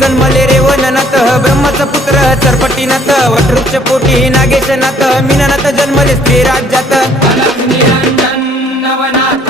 जन्मले रे वननाथ ब्रह्मच पुत्र चरपटीनाथ वटवृक्ष पोटी नागेशनाथ मीननाथ जन्मले स्त्री राज्यात निरंजन नवनाथ